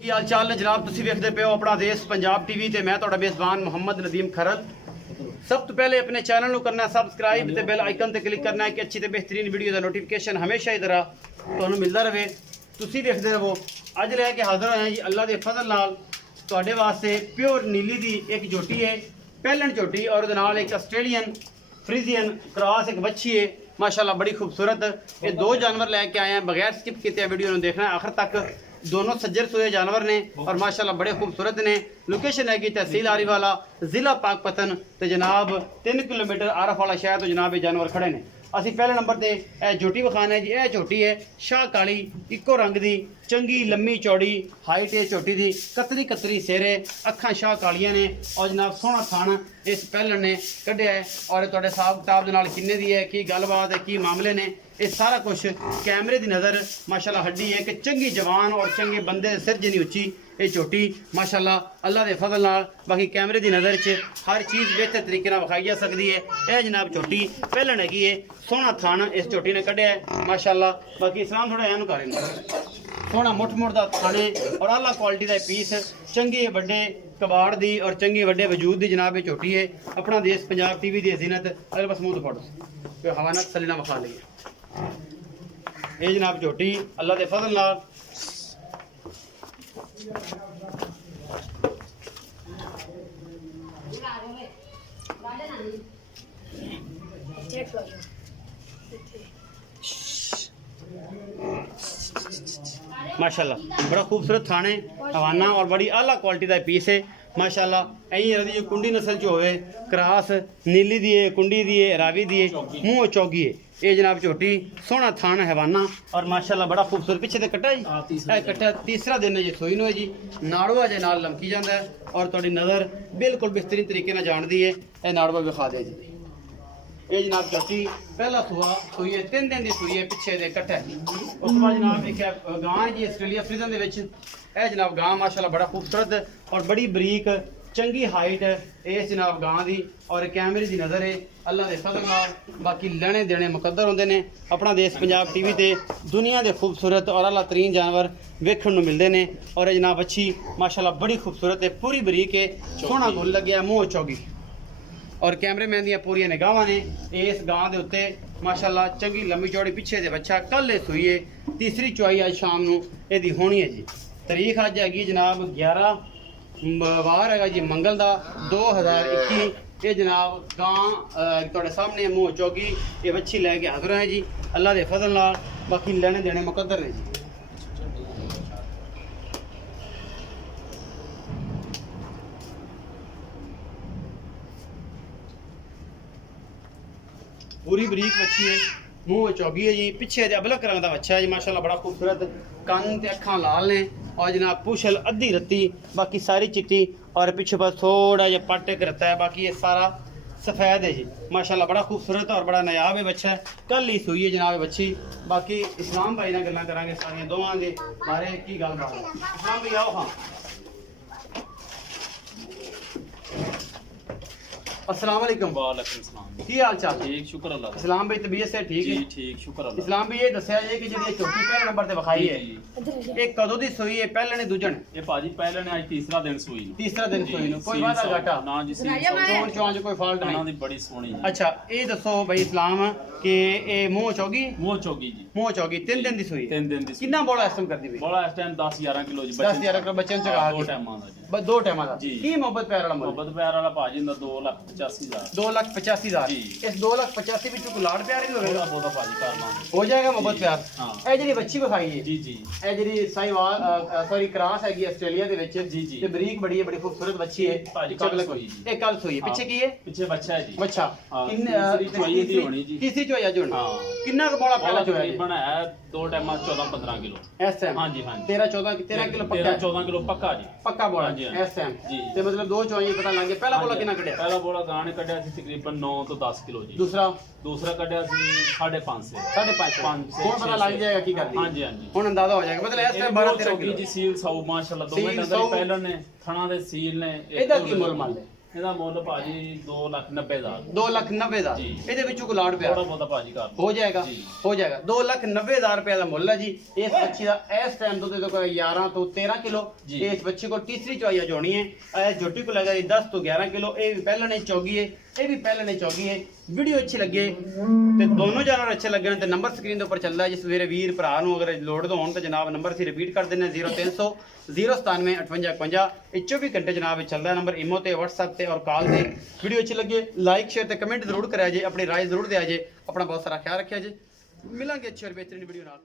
ਕੀ ਹਾਲ ਚਾਲ ਨੇ ਜਨਾਬ। ਤੁਸੀਂ ਵੇਖਦੇ ਪਏ ਹੋ ਆਪਣਾ ਦੇਸ਼ ਪੰਜਾਬ ਟੀਵੀ ਤੇ ਮੈਂ ਤੁਹਾਡਾ ਮੇਜ਼ਬਾਨ ਮੁਹੰਮਦ ਨਦੀਮ ਖਰਲ। ਸਭ ਤੋਂ ਪਹਿਲੇ ਆਪਣੇ ਚੈਨਲ ਨੂੰ ਕਰਨਾ ਸਬਸਕ੍ਰਾਈਬ ਤੇ ਬੈਲ ਆਈਕਨ ਤੇ ਕਲਿੱਕ ਕਰਨਾ ਹੈ ਕਿ ਅੱਛੀ ਤੇ ਬਿਹਤਰੀਨ ਵੀਡੀਓ ਦਾ ਨੋਟੀਫਿਕੇਸ਼ਨ ਹਮੇਸ਼ਾ ਹੀ ਤਰ੍ਹਾਂ ਤੁਹਾਨੂੰ ਮਿਲਦਾ ਰਹੇ। ਤੁਸੀਂ ਦੇਖਦੇ ਰਹੋ। ਅੱਜ ਲੈ ਕੇ ਹਾਜ਼ਰ ਹੋਏ ਹਾਂ ਜੀ ਅੱਲਾ ਦੇ ਫਜ਼ਲ ਨਾਲ ਤੁਹਾਡੇ ਵਾਸਤੇ ਪਿਓਰ ਨੀਲੀ ਦੀ ਇੱਕ ਝੋਟੀ ਹੈ, ਪਹਿਲਣ ਝੋਟੀ, ਔਰ ਉਹਦੇ ਨਾਲ ਇੱਕ ਆਸਟ੍ਰੇਲੀਅਨ फ्रीजियन क्रॉस एक बच्ची है माशाल्लाह बड़ी खूबसूरत। ये दो जानवर लेके आए हैं, बगैर स्किप किए वीडियो में देखना है आखिर तक। दोनों सज्जर सोए जानवर ने और माशाल्लाह बड़े खूबसूरत ने। लोकेशन है कि तहसील आरीवाला, ज़िला पाकपतन ते जनाब 3 किलोमीटर आरफ वाला शहर तो जनाब ये जानवर खड़े ने। ਅਸੀਂ ਪਹਿਲੇ ਨੰਬਰ ਤੇ ਇਹ ਝੋਟੀ ਵਿਖਾਣਾ ਹੈ ਜੀ। ਇਹ ਝੋਟੀ ਹੈ ਸ਼ਾਹ ਕਾਲੀ, ਇੱਕੋ ਰੰਗ ਦੀ, ਚੰਗੀ ਲੰਮੀ ਚੌੜੀ ਹਾਈਟ ਹੈ ਝੋਟੀ ਦੀ, ਕਤਰੀ ਕਤਰੀ ਸਿਰੇ, ਅੱਖਾਂ ਸ਼ਾਹ ਕਾਲੀਆਂ ਨੇ ਔਰ ਜਨਾਬ ਸੋਹਣਾ ਥਣ ਇਸ ਪਹਿਲਣ ਨੇ ਕੱਢਿਆ ਹੈ। ਔਰ ਤੁਹਾਡੇ ਹਿਸਾਬ ਕਿਤਾਬ ਦੇ ਨਾਲ ਕਿੰਨੇ ਦੀ ਹੈ, ਕੀ ਗੱਲਬਾਤ ਹੈ, ਕੀ ਮਾਮਲੇ ਨੇ, ਇਹ ਸਾਰਾ ਕੁਝ ਕੈਮਰੇ ਦੀ ਨਜ਼ਰ ਮਾਸ਼ਾਅੱਲਾ ਹੱਡੀ ਹੈ ਕਿ ਚੰਗੀ ਜਵਾਨ ਔਰ ਚੰਗੇ ਬੰਦੇ ਦੇ ਸਿਰ ਜਿੰਨੀ ਉੱਚੀ ਇਹ ਝੋਟੀ ਮਾਸ਼ਾਅੱਲਾ ਅੱਲਾ ਦੇ ਫਜ਼ਲ ਨਾਲ। ਬਾਕੀ ਕੈਮਰੇ ਦੀ ਨਜ਼ਰ 'ਚ ਹਰ ਚੀਜ਼ ਬਿਹਤਰ ਤਰੀਕੇ ਨਾਲ ਵਿਖਾਈ ਜਾ ਸਕਦੀ ਹੈ। ਇਹ ਜਨਾਬ ਝੋਟੀ ਪਹਿਲਣ ਹੈਗੀ ਹੈ, ਸੋਹਣਾ ਥਣ ਇਸ ਝੋਟੀ ਨੇ ਕੱਢਿਆ ਹੈ ਮਾਸ਼ਾਅੱਲਾ। ਬਾਕੀ ਇਸਲਾਮ ਥੋੜਾ ਐਨ ਕਰੇ ਸੋਹਣਾ ਮੁੱਠ ਮੁੱਠ ਦਾ ਥਾਣੇ ਔਰ ਆਲਾ ਕੁਆਲਿਟੀ ਦਾ ਪੀਸ, ਚੰਗੇ ਵੱਡੇ ਕਬਾੜ ਦੀ ਔਰ ਚੰਗੇ ਵੱਡੇ ਵਜੂਦ ਦੀ ਜਨਾਬ ਇਹ ਝੋਟੀ ਹੈ। ਆਪਣਾ ਦੇਸ਼ ਪੰਜਾਬ ਟੀਵੀ ਦੀ ਜ਼ੀਨਤ ਅਗਰ ਬਸ ਮੂੰਹ ਤੋਂ ਫੜੋ ਕਿ ਹਵਾ ਨਾਲ ਥੱਲੇ ਨਾ ਵਿਖਾ ਲਈਏ। ਇਹ ਜਨਾਬ ਝੋਟੀ ਅੱਲਾ ਦੇ ਫਜ਼ਲ ਨਾਲ माशाल्लाह बड़ा खूबसूरत थाने हवाना और बड़ी आला क्वालिटी का पीस है माशाल्लाह। ऐ जो कुंडी नस्ल च होवे क्रास नीली दी है, कुंडी दी है, रावी दी है, मूँह चौगी है। ये जनाब झोटी सोहना थान हवाना और माशाल्लाह बड़ा खूबसूरत। पिछे तो कट्टा जी कट्टा तीसरा दिन है जी सोई नो है जी। नाड़वा जे नाल लमकी जाता है और थोड़ी नज़र बिल्कुल बेहतरीन तरीके नाल जानती है। यह नाड़वा विखा दे जी। ये जनाब झोटी पहला सुहा सोई है, 3 दिन की सोई है, पिछे दे कट्टा है। उस बाद जनाब एक गां है जी आस्ट्रेलिया फ्रीजन दे विच। यह जनाब गां माशाल्लाह बड़ा खूबसूरत और बड़ी बरीक चंगी हाइट इस जनाब गां दी और कैमरे की नज़र है अल्लाह के फजल नाल। बाकी लेने देने मुकद्दर होंदे ने। अपना देश पंजाब टीवी ते दुनिया के खूबसूरत और आला तरीन जानवर वेखण नूं मिलदे ने। और ये जनाब अच्छी माशाल्लाह बड़ी खूबसूरत है, पूरी बरीक है, सोहना गुल लग्या, मूँह चौगी और कैमरेमैन दी पूरी निगाहां ने इस गां दे उत्ते माशाल्लाह। चंगी लंबी चौड़ी पिछे दे बच्चा कल सूई है, तीसरी चुआई अज शाम नूं इहदी होनी है जी। तारीख अज हैगी जनाब 11 वार है जी मंगल दा 2021। ये जनाब गां तुहाडे सामने मूँह चौगी ये बच्ची लैके हाज़र है जी अल्लाह दे फजल नाल। बाकी लेने देने मुकद्दर ने जी। पूरी बरीक बच्ची है, मूँह चौगी है जी, पिछे अबलक रंग का बच्चा है जी माशाल्लाह बड़ा खूबसूरत। कान ते अखां लाल ने और जनाब पुछल अद्धी रत्ती, बाकी सारी चिट्टी और पिछे बस थोड़ा जिहा पट एक रत्ता है, बाकी ये सारा सफ़ेद है जी माशाल्लाह बड़ा खूबसूरत और बड़ा नायाब है बच्चा है। कल ही सोई है जनाब बच्ची। बाकी इस्लाम भाई नाल गल्लां करांगे सारियां दोवां दे बारे की गलबात है। इस्लाम भाई आओ। हाँ अस्सलाम वालेकुम। वालेकुम सलाम। की हाल चाल? ठीक शुक्र अल्लाह दा। इस्लाम भाई तबीयत से ठीक है? जी ठीक शुक्र अल्लाह। इस्लाम भाई ये दस्या है कि ਜਿਹੜੀ ਚੌਥੀ ਪਹਿਲੇ ਨੰਬਰ ਤੇ ਵਿਖਾਈ ਹੈ ਇਹ ਕਦੋਂ ਦੀ ਸੂਈ ਹੈ? ਪਹਿਲੇ ਨੇ ਦੂਜਣ? ਇਹ ਭਾਜੀ ਪਹਿਲੇ ਨੇ ਅੱਜ ਤੀਸਰਾ ਦਿਨ ਸੂਈ ਨੂੰ। ਤੀਸਰਾ ਦਿਨ ਸੂਈ ਨੂੰ। ਕੋਈ ਵਾਦਾ ਘਾਟਾ ਨਾ ਜੀ ਸੀ ਚੋਣ ਚੋਂ ਕੋਈ ਫਾਲਟ ਉਹਨਾਂ ਨਹੀਂ? ਦੀ ਬੜੀ ਸੋਹਣੀ ਹੈ। ਅੱਛਾ ਇਹ ਦੱਸੋ ਭਾਈ ਇਸਲਾਮ ਕਿ ਇਹ ਮੂੰਹ ਚੌਗੀ? ਮੂੰਹ ਚੋਗੀ ਜੀ। ਮੂੰਹ ਚੌਗੀ 3 ਦਿਨ ਦੀ ਸੂਈ? 3 ਦਿਨ ਦੀ ਸੂਈ। ਕਿੰਨਾ ਬੋਲਾ ਇਸ ਟਾਈਮ ਕਰਦੀ ਵੀ? ਬੋਲਾ ਇਸ ਟਾਈਮ 10-11 ਕਿਲੋ ਜੀ। 10-11 ਕਿਲੋ ਬੱਚਿਆਂ ਚ ਆ ਦੋ ਗਿਆ ਟਾਈਮਾਂ ਦਾ ਜੀ। ਬਸ 2 ਟਾਈਮਾਂ ਦਾ। ਜੀ। ਕੀ ਮੁਹੱਬਤ ਪਿਆਰ ਵਾਲਾ ਮੁੱਲ? ਮੁਹੱਬਤ ਪਿਆਰ ਵਾਲਾ ਭਾਜੀ ਦਾ 2,85,000। 2,85,000। ਜੀ। ਇਸ 2,85,000 ਵਿੱਚੋਂ ਕੋਈ ਲਾੜ ਪਿਆਰ ਨਹੀਂ ਹੋਵੇਗਾ? ਬਹੁਤਾ ਭਾਜੀ ਕਰ ਲਾਂਗੇ। ਹੋ ਜਾਏਗਾ ਮੁਹੱਬਤ ਪਿਆਰ। ਹਾਂ। ਇਹ ਜਿਹੜੀ ਬੱਚੀ ਵਿਖਾਈ ਹੈ ਜੀ ਜੀ ਇਹ ਜਿਹੜੀ ਸਾਈਵਾਲ ਸੌਰੀ ਕ੍ਰਾਸ ਹੈਗੀ ਆਸਟ੍ਰੇਲੀਆ ਦੇ ਵਿੱਚ ਜੀ ਜੀ। ਤੇ ਬਰੀਕ ਬੜੀ ਹੈ, ਬੜੀ ਖੂਬਸੂਰਤ ਬੱਚੀ ਹੈ ਭਾਜੀ ਚਗਲ ਕੱਲ ਕੋਈ। ਸੂਈ ਜੀ। ਇਹ ਕੱਲ ਸੂਈ ਹੈ। ਪਿੱਛੇ ਕੀ ਹੈ? ਪਿੱਛੇ ਬੱਚਾ ਹੈ ਜੀ। ਬੱਚਾ ਹਾਂ, ਕਿੰਨੇ ਤੀਸਰੀ ਚੁਆਈ ਦੀ ਹੋਣੀ ਜੀ। ਤੀਸਰੀ ਚੁਆਈ ਅੱਜ ਹੋਣੀ। ਹਾਂ। ਕਿੰਨਾ ਕੁ ਬੋਲਾ ਪਹਿਲਾ ਚੁਆਇਆ ਜੀ? ਤਕਰੀਬਨ ਹੈ 2 ਟਾਈਮਾਂ 14-15 ਕਿਲੋ। ਇਸ ਟਾਈਮ ਹਾਂਜੀ ਹਾਂਜੀ 13 ਕਿਲੋ ਪੱਕਾ 13-14 ਕਿਲੋ ਪੱਕਾ ਜੀ। ਪੱਕਾ ਬੋਲਾ ਹਾਂਜੀ, ਹਾਂਜੀ। ਇਸ ਟਾਈਮ ਜੀ। ਤੇ ਮਤਲਬ 2 ਚੁਆਈ ਪਤਾ ਲੱਗ ਗਿਆ। ਪਹਿਲਾ ਬੋਲਾ ਕਿੰਨਾ ਕੱਢਿਆ? ਪਹਿਲਾ ਬੋਲਾ ਗਾਂ ਨੇ ਕੱਢਿਆ ਸੀ ਤਕਰੀਬਨ 9 ਤੋਂ 10 ਕਿਲੋ ਜੀ। ਦੂਸਰਾ ਕੱਢਿਆ ਸੀ 5.5 ਸੇ 5.5 ਹੁਣ ਪਤਾ ਲੱਗ ਜਾਏਗਾ ਕੀ ਕਰਦੀ। ਹਾਂਜੀ ਹਾਂਜੀ ਹੁਣ ਅੰਦਾਜ਼ਾ ਹੋ ਜਾਏਗਾ ਮਤਲਬ ਇਸ ਟਾਈਮ 12-13 ਕਿਲੋ ਜੀ। ਸੀਲ ਸਾਊ ਮਾਸ਼ਾਅੱਲਾ ਦੋਵੇਂ ਸੀਲ ਡੰਗਰ ਸਾਊ। ਪਹਿਲਾਂ ਨੇ ਥਣਾ ਦੇ ਸੀਲ ਨੇ। ਇਹਦਾ ਕੀ ਮੁੱਲ ਮੰਨ ਲੈ? ਇਹਦਾ ਮੁੱਲ ਭਾਜੀ 2,90,000 2,90,000 ਜੀ। ਇਹਦੇ ਵਿੱਚੋਂ ਕੋਈ ਲਾੜ ਪਿਆ ਥੋੜਾ ਬਹੁਤਾ ਭਾਜੀ ਕਰ ਹੋ ਜਾਏਗਾ ਜੀ। ਹੋ ਜਾਏਗਾ 2,90,000 ਰੁਪਏ ਦਾ ਮੁੱਲ ਹੈ ਜੀ ਇਸ ਬੱਚੀ ਦਾ। ਇਸ ਟਾਈਮ ਦੁੱਧ ਦੇ ਕੋਈ 11 ਤੋਂ 13 ਕਿਲੋ ਜੀ। ਇਸ ਬੱਚੀ ਕੋਲ ਤੀਸਰੀ ਚਵਾਈ ਜੋਣੀ ਹੈ। ਇਹ ਜੋਟੀ ਕੋਲ ਹੈਗਾ ਜੀ 10 ਤੋਂ 11 ਕਿਲੋ। ਇਹ ਵੀ ਪਹਿਲਾਂ ਨੇ ਚੌਗੀ ਹੈ, ਇਹ ਵੀ ਪਹਿਲਾਂ ਨੇ ਚੌਗੀ ਹੈ। ਵੀਡੀਓ ਅੱਛੀ ਲੱਗੇ ਤੇ ਦੋਨੋਂ ਜਾਨਵਰ ਅੱਛੇ ਲੱਗਣ ਤੇ ਨੰਬਰ ਸਕਰੀਨ ਦੇ ਉੱਪਰ ਚੱਲਦਾ ਹੈ। ਜਿਸ ਵੇਰੇ ਵੀਰ ਭਰਾ ਨੂੰ ਅਗਰ ਲੋੜ ਹੋਣ ਤਾਂ ਜਨਾਬ ਨੰਬਰ ਅਸੀਂ ਰਿਪੀਟ ਕਰ ਦਿੰਦੇ ਹਾਂ 0300 097 5851। ਇਹ 24 ਘੰਟੇ ਜਨਾਬ ਚੱਲਦਾ ਨੰਬਰ ਇਮੋ ਤੇ WhatsApp ਤੇ ਔਰ ਕਾਲ ਤੇ। ਵੀਡੀਓ ਅੱਛੀ ਲੱਗੇ ਲਾਈਕ ਸ਼ੇਅਰ ਤੇ ਕਮੈਂਟ ਜ਼ਰੂਰ ਕਰਿਆ ਜੇ, ਆਪਣੀ ਰਾਏ ਜ਼ਰੂਰ ਦਿਆ ਜੇ। ਆਪਣਾ ਬਹੁਤ ਸਾਰਾ ਖਿਆਲ ਰੱਖਿਆ ਜੇ। ਮਿਲਾਂਗੇ ਅੱਛੀ ਔਰ ਬਿਹਤਰੀਨ ਵੀਡੀਓ ਨਾਲ।